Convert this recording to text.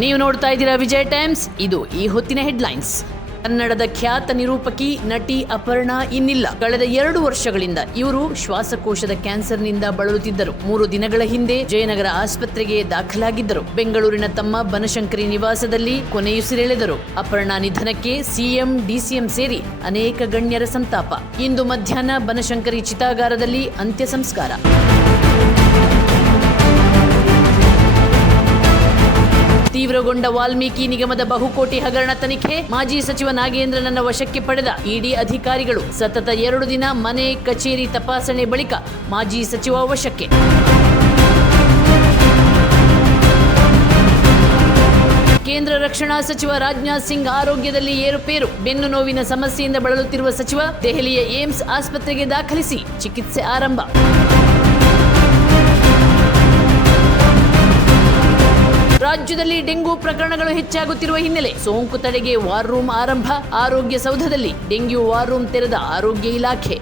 ನೀವು ನೋಡ್ತಾ ಇದ್ದೀರಾ ವಿಜಯ್ ಟೈಮ್ಸ್. ಇದು ಈ ಹೊತ್ತಿನ ಹೆಡ್ಲೈನ್ಸ್. ಕನ್ನಡದ ಖ್ಯಾತ ನಿರೂಪಕಿ, ನಟಿ ಅಪರ್ಣಾ ಇನ್ನಿಲ್ಲ. ಕಳೆದ ಎರಡು ವರ್ಷಗಳಿಂದ ಇವರು ಶ್ವಾಸಕೋಶದ ಕ್ಯಾನ್ಸರ್ನಿಂದ ಬಳಲುತ್ತಿದ್ದರು. ಮೂರು ದಿನಗಳ ಹಿಂದೆ ಜಯನಗರ ಆಸ್ಪತ್ರೆಗೆ ದಾಖಲಾಗಿದ್ದರು. ಬೆಂಗಳೂರಿನ ತಮ್ಮ ಬನಶಂಕರಿ ನಿವಾಸದಲ್ಲಿ ಕೊನೆಯುಸಿರೆಳೆದರು. ಅಪರ್ಣಾ ನಿಧನಕ್ಕೆ ಸಿಎಂ, ಡಿಸಿಎಂ ಸೇರಿ ಅನೇಕ ಗಣ್ಯರ ಸಂತಾಪ. ಇಂದು ಮಧ್ಯಾಹ್ನ ಬನಶಂಕರಿ ಚಿತಾಗಾರದಲ್ಲಿ ಅಂತ್ಯ ಸಂಸ್ಕಾರ. ತೀವ್ರಗೊಂಡ ವಾಲ್ಮೀಕಿ ನಿಗಮದ ಬಹುಕೋಟಿ ಹಗರಣ ತನಿಖೆ ಮಾಜಿ ಸಚಿವ ನಾಗೇಂದ್ರನನ್ನ ವಶಕ್ಕೆ ಪಡೆದ ಇಡಿ ಅಧಿಕಾರಿಗಳು ಸತತ ಎರಡು ದಿನ ಮನೆ, ಕಚೇರಿ ತಪಾಸಣೆ ಬಳಿಕ ಮಾಜಿ ಸಚಿವ ವಶಕ್ಕೆ. ಕೇಂದ್ರ ರಕ್ಷಣಾ ಸಚಿವ ರಾಜನಾಥ್ ಸಿಂಗ್ ಆರೋಗ್ಯದಲ್ಲಿ ಏರುಪೇರು, ಬೆನ್ನು ನೋವಿನ ಸಮಸ್ಯೆಯಿಂದ ಬಳಲುತ್ತಿರುವ ಸಚಿವ ದೆಹಲಿಯ ಏಮ್ಸ್ ಆಸ್ಪತ್ರೆಗೆ ದಾಖಲಿಸಿ ಚಿಕಿತ್ಸೆ ಆರಂಭ. ರಾಜ್ಯದಲ್ಲಿ ಡೆಂಗು ಪ್ರಕರಣಗಳು ಹೆಚ್ಚಾಗುತ್ತಿರುವ ಹಿನ್ನೆಲೆ ಸೋಂಕು ತಡೆಗೆ ವಾರ್ ರೂಮ್ ಆರಂಭ, ಆರೋಗ್ಯ ಸೌಧದಲ್ಲಿ ಡೆಂಗ್ಯೂ ವಾರ್ ರೂಮ್ ತೆರೆದ ಆರೋಗ್ಯ ಇಲಾಖೆ.